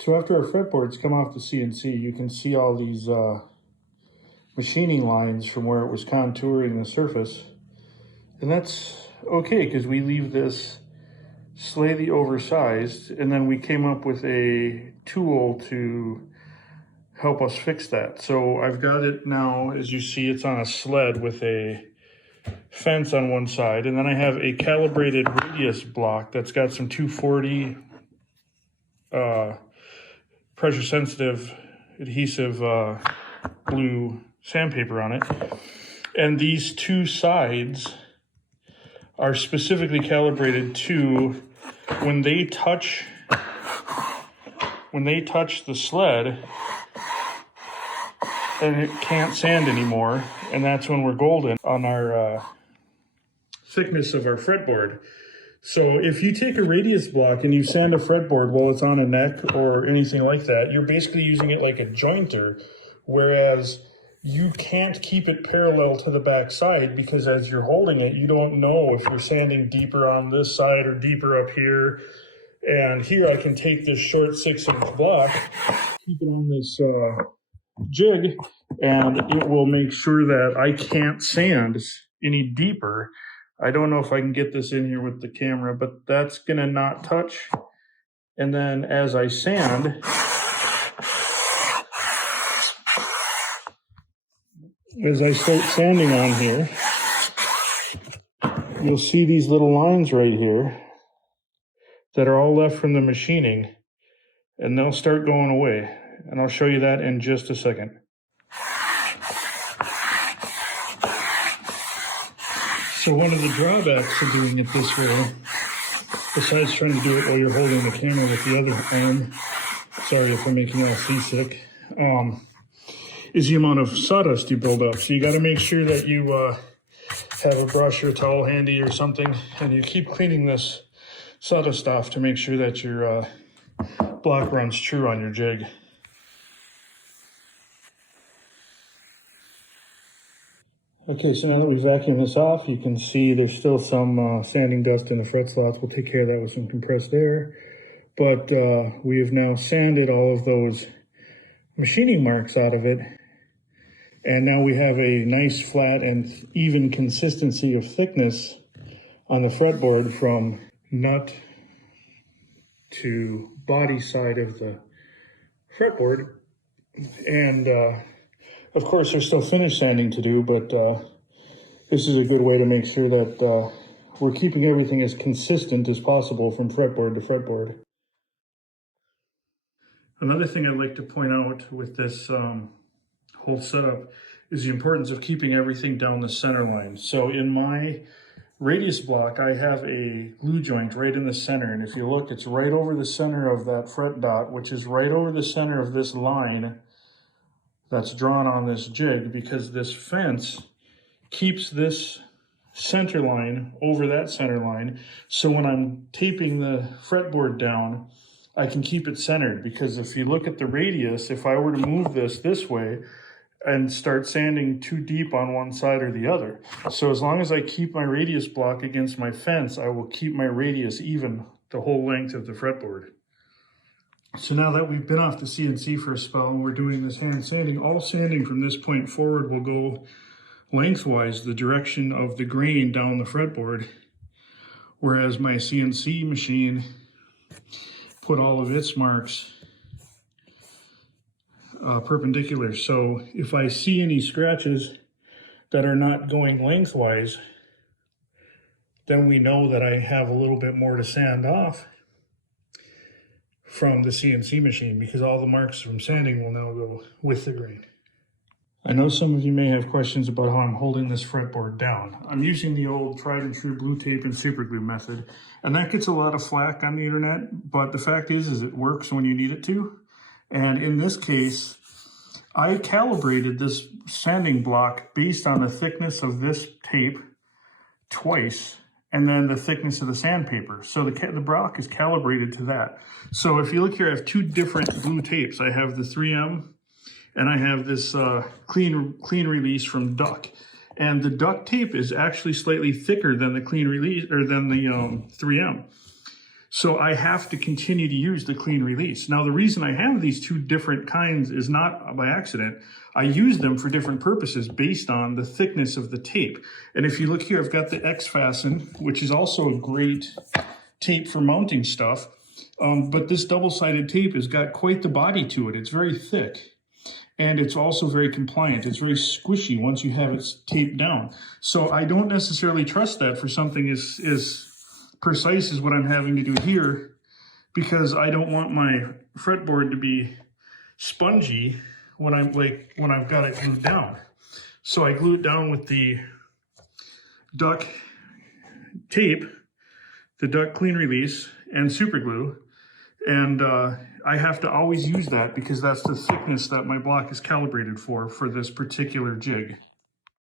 So after our fretboards come off the CNC, you can see all these machining lines from where it was contouring the surface. And that's okay, because we leave this slightly oversized, and then we came up with a tool to help us fix that. So I've got it now, as you see, it's on a sled with a fence on one side, and then I have a calibrated radius block that's got some 240 pressure sensitive adhesive blue sandpaper on it. And these two sides are specifically calibrated to when they touch the sled, and it can't sand anymore, and that's when we're golden on our thickness of our fretboard. So if you take a radius block and you sand a fretboard while it's on a neck or anything like that, you're basically using it like a jointer, whereas you can't keep it parallel to the back side, because as you're holding it, you don't know if you're sanding deeper on this side or deeper up here. And here I can take this short 6-inch block, keep it on this jig, and it will make sure that I can't sand any deeper. I don't know if I can get this in here with the camera, but that's gonna not touch. And then as I sand, as I start sanding on here, you'll see these little lines right here that are all left from the machining, and they'll start going away. And I'll show you that in just a second. So one of the drawbacks of doing it this way, besides trying to do it while you're holding the camera with the other arm, sorry if I'm making you all seasick, is the amount of sawdust you build up. So you got to make sure that you have a brush or a towel handy or something, and you keep cleaning this sawdust off to make sure that your block runs true on your jig. Okay, so now that we vacuumed this off, you can see there's still some sanding dust in the fret slots. We'll take care of that with some compressed air. But we have now sanded all of those machining marks out of it. And now we have a nice flat and even consistency of thickness on the fretboard from nut to body side of the fretboard. And of course, there's still finish sanding to do, but this is a good way to make sure that we're keeping everything as consistent as possible from fretboard to fretboard. Another thing I'd like to point out with this whole setup is the importance of keeping everything down the center line. So in my radius block, I have a glue joint right in the center, and if you look, it's right over the center of that fret dot, which is right over the center of this line that's drawn on this jig, because this fence keeps this center line over that center line. So when I'm taping the fretboard down, I can keep it centered, because if you look at the radius, if I were to move this way and start sanding too deep on one side or the other. So as long as I keep my radius block against my fence, I will keep my radius even the whole length of the fretboard. So now that we've been off the CNC for a spell and we're doing this hand sanding, all sanding from this point forward will go lengthwise the direction of the grain down the fretboard, whereas my CNC machine put all of its marks perpendicular. So if I see any scratches that are not going lengthwise, then we know that I have a little bit more to sand off from the CNC machine, because all the marks from sanding will now go with the grain. I know some of you may have questions about how I'm holding this fretboard down. I'm using the old tried and true blue tape and super glue method, and that gets a lot of flack on the internet, but the fact is it works when you need it to. And in this case, I calibrated this sanding block based on the thickness of this tape twice, and then the thickness of the sandpaper. So the block is calibrated to that. So if you look here, I have two different blue tapes. I have the 3M, and I have this clean release from Duck. And the Duck tape is actually slightly thicker than the clean release, or than the 3M. So I have to continue to use the clean release. Now, the reason I have these two different kinds is not by accident. I use them for different purposes based on the thickness of the tape. And if you look here, I've got the X-Fasten, which is also a great tape for mounting stuff. But this double-sided tape has got quite the body to it. It's very thick. And it's also very compliant. It's very squishy once you have it taped down. So I don't necessarily trust that for something as precise as what I'm having to do here, because I don't want my fretboard to be spongy when I've got it glued down. So I glue it down with the duck tape, the duck clean release, and super glue. And I have to always use that because that's the thickness that my block is calibrated for this particular jig.